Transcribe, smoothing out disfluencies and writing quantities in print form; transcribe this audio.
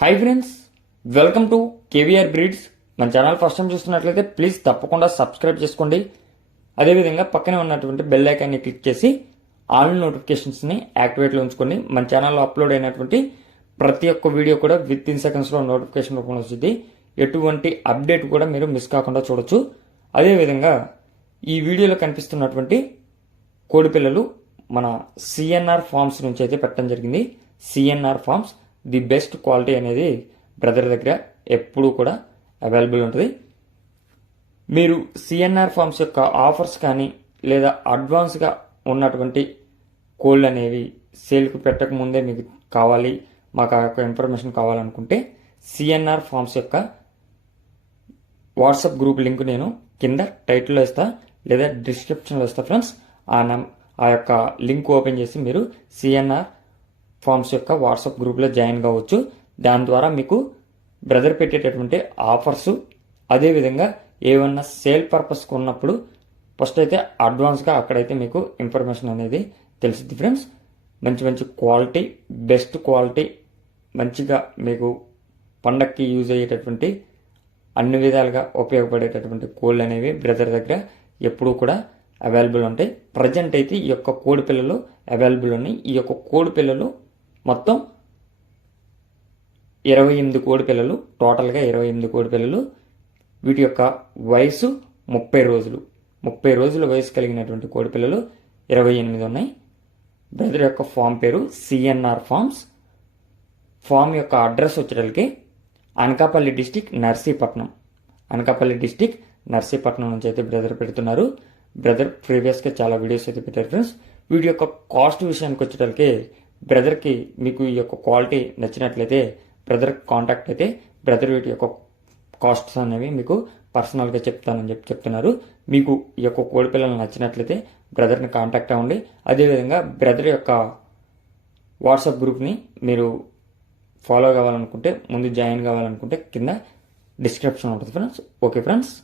Hi friends, welcome to KVR breeds. మన channel first time చూస్తున్నట్లయితే please తప్పకుండా సబ్స్క్రైబ్ చేసుకోండి. అదేవిధంగా పక్కనే ఉన్నటువంటి బెల్ ఐకాన్ని క్లిక్ చేసి ఆల్ నోటిఫికేషన్స్ని యాక్టివేట్లో ఉంచుకోండి. మన ఛానల్లో అప్లోడ్ అయినటువంటి ప్రతి ఒక్క వీడియో కూడా విత్ ఇన్ సెకండ్స్లో నోటిఫికేషన్ రూపంలో వస్తుంది. ఎటువంటి అప్డేట్ కూడా మీరు మిస్ కాకుండా చూడొచ్చు. అదేవిధంగా ఈ వీడియోలో కనిపిస్తున్నటువంటి కోడి పిల్లలు మన సిఎన్ఆర్ ఫార్మ్స్ నుంచి అయితే పెట్టడం జరిగింది. CNR farms the best quality అనేది బ్రదర్ దగ్గర ఎప్పుడూ కూడా అవైలబుల్ ఉంటుంది. మీరు సిఎన్ఆర్ ఫార్మ్స్ యొక్క ఆఫర్స్ కానీ లేదా అడ్వాన్స్గా ఉన్నటువంటి కోళ్ళు అనేవి సేల్కి పెట్టక ముందే మీకు కావాలి, మాకు ఆ యొక్క ఇన్ఫర్మేషన్ కావాలనుకుంటే సిఎన్ఆర్ ఫార్మ్స్ యొక్క వాట్సాప్ గ్రూప్ లింక్ నేను కింద టైటిల్లో ఇస్తా లేదా డిస్క్రిప్షన్లో ఇస్తా ఫ్రెండ్స్. ఆ యొక్క లింక్ ఓపెన్ చేసి మీరు సిఎన్ఆర్ ఫార్మ్స్ యొక్క వాట్సాప్ గ్రూప్లో జాయిన్ కావచ్చు. దాని ద్వారా మీకు బ్రదర్ పెట్టేటటువంటి ఆఫర్సు, అదేవిధంగా ఏమన్నా సేల్ పర్పస్కి ఉన్నప్పుడు ఫస్ట్ అయితే అడ్వాన్స్గా అక్కడైతే మీకు ఇన్ఫర్మేషన్ అనేది తెలుస్తుంది ఫ్రెండ్స్. మంచి మంచి క్వాలిటీ, బెస్ట్ క్వాలిటీ, మంచిగా మీకు పండక్కి యూజ్ అయ్యేటటువంటి అన్ని విధాలుగా ఉపయోగపడేటటువంటి కోళ్ళు అనేవి బ్రదర్ దగ్గర ఎప్పుడూ కూడా అవైలబుల్ ఉంటాయి. ప్రజెంట్ అయితే ఈ యొక్క కోడి పిల్లలు అవైలబుల్ ఉన్నాయి. ఈ యొక్క కోడి పిల్లలు మొత్తం 28 కోడి పిల్లలు, టోటల్గా 28 కోడి పిల్లలు. వీటి యొక్క వయసు 30 రోజులు. 30 రోజుల వయసు కలిగినటువంటి కోడి పిల్లలు 28 ఉన్నాయి. బ్రదర్ యొక్క ఫామ్ పేరు సిఎన్ఆర్ ఫార్మ్స్. ఫామ్ యొక్క అడ్రస్ వచ్చేటప్పటికి అనకాపల్లి డిస్టిక్ నర్సీపట్నం. అనకాపల్లి డిస్టిక్ నర్సీపట్నం నుంచి అయితే బ్రదర్ పెడుతున్నారు. బ్రదర్ ప్రీవియస్గా చాలా వీడియోస్ అయితే పెట్టారు ఫ్రెండ్స్. వీటి యొక్క కాస్ట్ విషయానికి వచ్చేటప్పటికి బ్రదర్కి మీకు ఈ యొక్క క్వాలిటీ నచ్చినట్లయితే బ్రదర్ కాంటాక్ట్ అయితే బ్రదర్ వీటి యొక్క కాస్ట్స్ అనేవి మీకు పర్సనల్గా చెప్తానని చెప్తున్నారు. మీకు ఈ యొక్క కోడి పిల్లలు నచ్చినట్లయితే బ్రదర్ని కాంటాక్ట్ అవ్వండి. అదేవిధంగా బ్రదర్ యొక్క వాట్సాప్ గ్రూప్ని మీరు ఫాలో కావాలనుకుంటే, ముందు జాయిన్ కావాలనుకుంటే కింద డిస్క్రిప్షన్ ఉంటుంది ఫ్రెండ్స్. Okay friends.